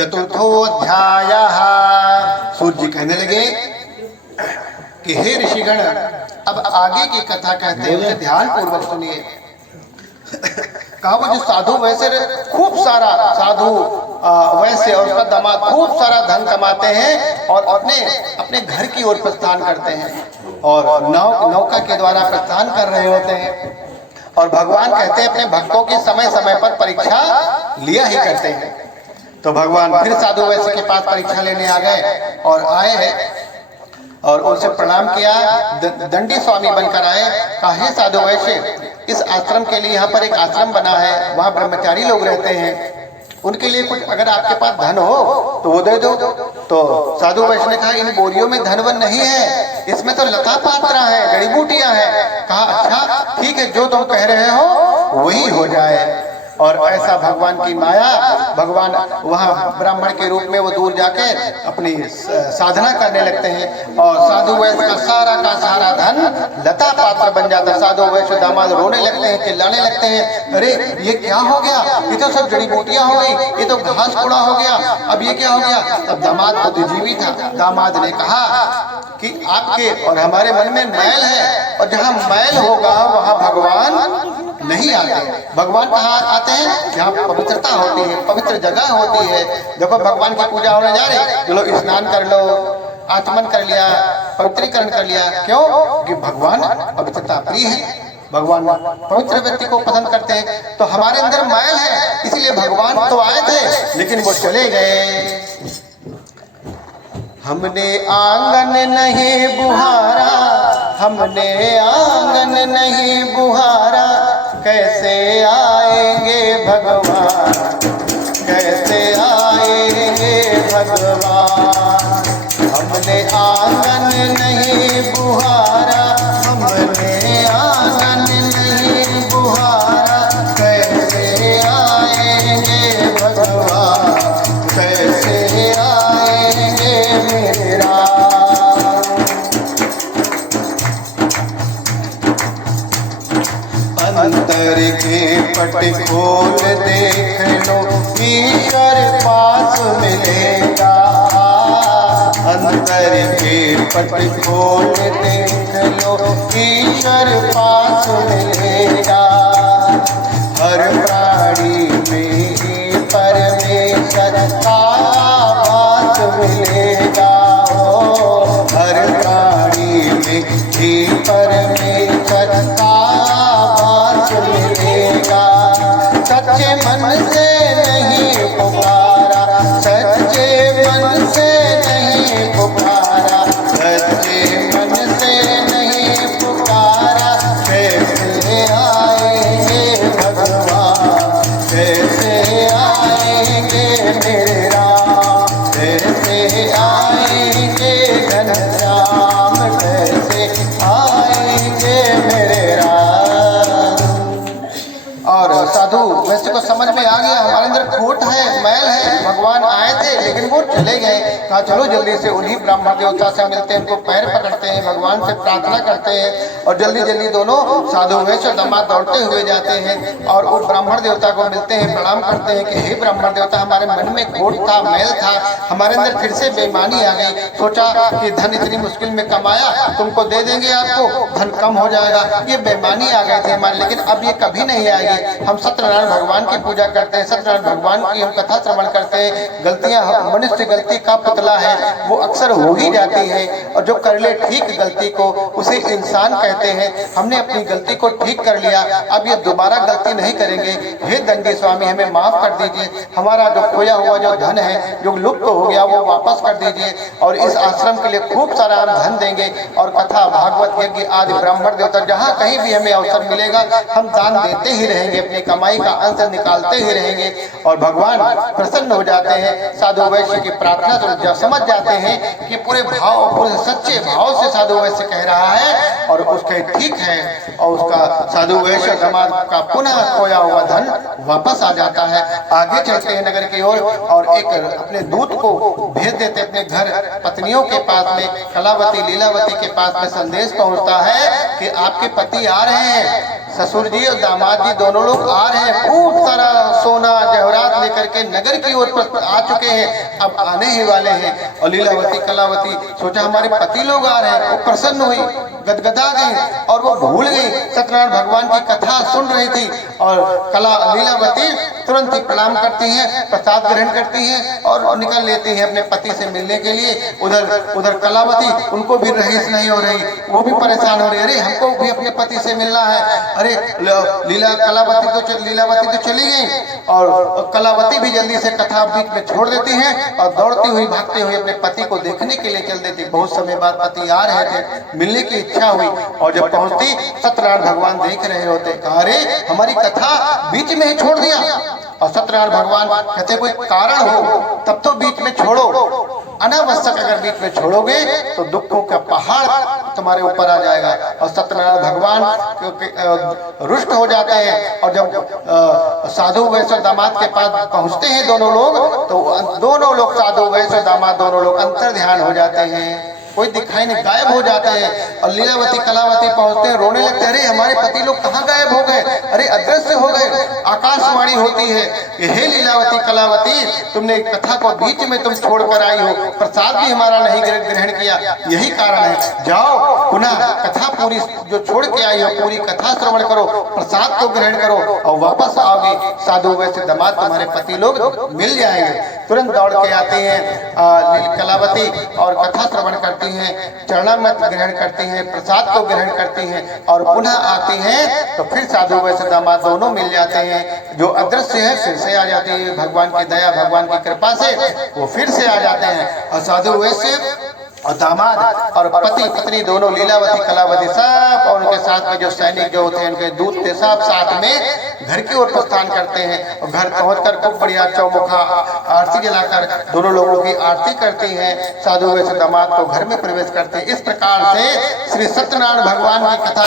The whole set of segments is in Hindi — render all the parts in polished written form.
चतुर्थोऽध्यायः। सूर्य जी कहने लगे कि हे ऋषिगण, अब आगे की कथा कहते हैं, उसे ध्यान पूर्वक सुनिए। कहा वो जो साधु वैसे खूब सारा साधु वैसे और उसका दामाद खूब सारा धन कमाते हैं और अपने अपने घर की ओर प्रस्थान करते हैं और नौका के द्वारा प्रस्थान कर रहे होते हैं। और भगवान कहते हैं अपने भक्तों की समय समय पर परीक्षा लिया ही करते हैं। तो भगवान फिर साधु वैश्य के पास परीक्षा लेने आ गए और आए हैं और उनसे प्रणाम किया। दंडी स्वामी बनकर आए। कहा हे साधु वैश्य, इस आश्रम के लिए यहाँ पर एक आश्रम बना है, वहाँ ब्रह्मचारी लोग रहते हैं, उनके लिए कुछ अगर आपके पास धन हो तो वो दे दो। तो साधु वैश्य ने कहा इन बोरियों में धन वन नहीं है, इसमें तो लता पात्रा है, जड़ी बूटियां हैं। कहा अच्छा ठीक है, जो तुम कह रहे हो वही हो जाए। और ऐसा भगवान की माया, भगवान वहाँ ब्राह्मण के रूप में वो दूर जाके अपनी साधना करने लगते हैं और साधु वैश्य का सारा धन लता पात्र बन जाता है। साधु वैश्य दामाद रोने लगते हैं, चिल्लाने लगते हैं, अरे ये क्या हो गया, ये तो सब जड़ी बूटियां हो गई, ये तो घास कूड़ा हो गया, अब ये क्या हो गया। तब दामाद बुद्धिजीवी था। दामाद ने कहा कि आपके और हमारे मन में मैल है और जहाँ मैल होगा वहाँ भगवान नहीं आते। भगवान कहाँ आते हैं? जहाँ पवित्रता होती है, पवित्र जगह होती है। देखो भगवान की पूजा होने जा रही, चलो स्नान कर लो, आचमन कर लिया, पवित्रीकरण कर लिया। क्यों? कि भगवान पवित्रता प्रिय है, भगवान पवित्र व्यक्ति को पसंद करते हैं। तो हमारे अंदर मैल है, इसलिए भगवान तो आए थे लेकिन वो चले गए। हमने आंगन नहीं बुहारा, हमने आंगन नहीं बुहारा, कैसे आएंगे भगवान, कैसे आएंगे भगवान। हमने आंगन नहीं बुहारा, हमने आंगन नहीं बुहारा, कैसे आएंगे भगवान, कैसे आएंगे मेरा। अंतर के पट खोल देख लो, ईश्वर पास मिलेगा। अंतर के पट खोल देख लो, ईश्वर पास मिलेगा। हर प्राणी में ही परमेश्वर का वास मिलेगा। हर प्राणी में ही परमेश्वर का मिलेगा। सच्चे मन से नहीं पुकारा, सच्चे मन से नहीं पुकारा, सच्चे मन से नहीं पुकारा, कैसे आएंगे भगवान, कैसे आएंगे मेरे राम, कैसे आएंगे घनश्याम, कैसे आएंगे मेरे राम। और साधु वैसे को समझ में आ गया हमारे अंदर खोट है, मैल है, भगवान आए थे लेकिन वो चले गए। कहा चलो जल्दी से उन्हीं ब्राह्मण देवता से मिलते हैं, उनको पैर पकड़ते हैं, भगवान से प्रार्थना करते हैं और जल्दी जल्दी दोनों साधु वैश्य दामाद दौड़ते हुए जाते हैं और उस ब्राह्मण देवता को मिलते हैं, प्रणाम करते हैं कि हे ब्राह्मण देवता, हमारे मन में खोट था, मैल था, हमारे अंदर फिर से बेईमानी आ गई, सोचा कि धन इतनी मुश्किल में कमाया, तुमको दे देंगे, आपको धन कम हो जाएगा, ये बेईमानी आ गई थी हमारे, लेकिन अब ये कभी नहीं आएगी। हम सत्यनारायण भगवान की पूजा करते हैं, सत्यनारायण भगवान की हम कथा श्रवण करते हैं। गलतियां, मनुष्य गलती का पुतला है, वो अक्सर हो ही जाती है और जो कर ले ठीक गलती को उसे इंसान कहते हैं। हमने अपनी गलती को ठीक कर लिया, अब ये दोबारा गलती नहीं करेंगे। हे दंडी स्वामी, हमें माफ कर दीजिए, हमारा जो खोया हुआ जो धन है, जो लुप्त हो गया, वो वापस कर दीजिए और इस आश्रम के लिए खूब सारा हम धन देंगे और कथा भागवत यज्ञ आदि ब्राह्मण देवता जहाँ कहीं भी हमें अवसर मिलेगा हम दान देते ही रहेंगे, अपनी कमाई का अंश निकालते ही रहेंगे। और भगवान प्रसन्न हो जाते हैं। साधु वैश्य की प्रार्थना तो समझ जाते हैं कि पूरे भाव, पूरे सच्चे भाव से साधु वैश्य कह रहा है और उसके ठीक है और उसका साधु वैश्य समाज का पुनः खोया हुआ धन वापस आ जाता है। आगे चलते हैं नगर की ओर और एक अपने दूत को भेज देते अपने घर पत्नियों के पास में, कलावती लीलावती के पास में संदेश पहुंचता है कि आपके पति आ रहे हैं, ससुर जी और दामाद जी दोनों लोग आ रहे हैं, खूब सारा सोना जवाहरात लेकर के नगर की ओर आ चुके हैं, अब आने ही वाले हैं। और लीलावती कलावती सोचा हमारे पति लोग आ रहे हैं, वो प्रसन्न हुई, गदगदा गई और वो भूल गई, सत्यनारायण भगवान की कथा सुन रही थी। और लीलावती तुरंत ही प्रणाम करती हैं, प्रसाद ग्रहण करती हैं और निकल लेती हैं अपने पति से मिलने के लिए। उधर कलावती, उनको भी रहीस नहीं हो रही, वो भी परेशान हो रही, अरे हमको भी अपने पति से मिलना है। अरे लीलावती तो चली गई और कलावती भी जल्दी से कथा बीच में छोड़ देती है और दौड़ती हुई भागते हुए अपने पति को देखने के लिए चल देती। बहुत समय बाद पति आ रहे थे, मिलने की इच्छा हुई और जब पहुंचती सत्यनारायण भगवान देख रहे होते, कहा अरे हमारी कथा बीच में ही छोड़ दिया। और सत्यनारायण भगवान कहते कोई कारण हो तब तो बीच में छोड़ो, अनावश्यक अगर बीच में छोड़ोगे तो दुखों का पहाड़ तुम्हारे ऊपर आ जाएगा। और सत्यनारायण भगवान रुष्ट हो जाते हैं। और जब साधु वैश्य दामाद के पास पहुंचते हैं दोनों लोग, तो दोनों लोग साधु वैश्य दामाद दोनों लोग अंतर ध्यान हो जाते हैं, कोई दिखाई नहीं, गायब हो जाते हैं। और लीलावती कलावती पहुंचते हैं, रोने लगते हैं, अरे हमारे पति लोग कहाँ गायब हो गए, अरे अदृश्य हो गए। आकाशवाणी होती है कि हे लीलावती कलावती, तुमने कथा को बीच में तुम छोड़ कर आई हो, प्रसाद भी हमारा नहीं ग्रहण किया, यही कारण है। जाओ पुनः कथा पूरी जो छोड़ के आई हो पूरी कथा श्रवण करो, प्रसाद को ग्रहण करो और वापस आओगे, साधु वैसे दामाद तुम्हारे पति लोग मिल जाएंगे। तुरंत दौड़ के आते हैं कलावती और कथा श्रवण करती हैं, चरणामृत ग्रहण करती हैं, प्रसाद को ग्रहण करती हैं और पुनः आती हैं तो फिर साधु वैश्य दामाद दोनों मिल जाते हैं। जो अदृश्य है फिर से आ जाते हैं, भगवान की दया भगवान की कृपा से वो फिर से आ जाते हैं। और साधु वैश्य और दामाद और पति पत्नी दोनों लीलावती कलावती सब और उनके साथ में जो सैनिक जो होते हैं उनके दूत थे सब साथ में घर की ओर प्रस्थान करते हैं। और घर पहुंचकर खूब बढ़िया चौमुखा आरती जलाकर दोनों लोगों की आरती करती हैं। साधु वैश्य दामाद तो घर में प्रवेश करते हैं। इस प्रकार से श्री सत्यनारायण भगवान की कथा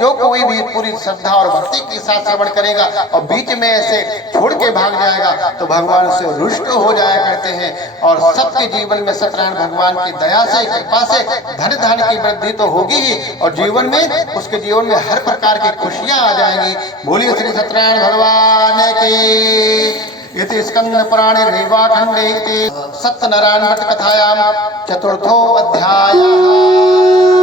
जो कोई भी पूरी श्रद्धा और भक्ति के साथ श्रवण करेगा और बीच में ऐसे छोड़ के भाग जाएगा तो भगवान से रुष्ट हो जाया करते हैं। और सबके जीवन में सत्यनारायण भगवान की दया से कृपा से धन धान की वृद्धि तो होगी ही और जीवन में उसके जीवन में हर प्रकार की खुशियां आ जाएंगी। बोलिए श्री सत्यनारायण भगवान की। इति स्कंद पुराणे रेवाखंडे सत्यनारायण भट्ट कथायाम चतुर्थो अध्याय।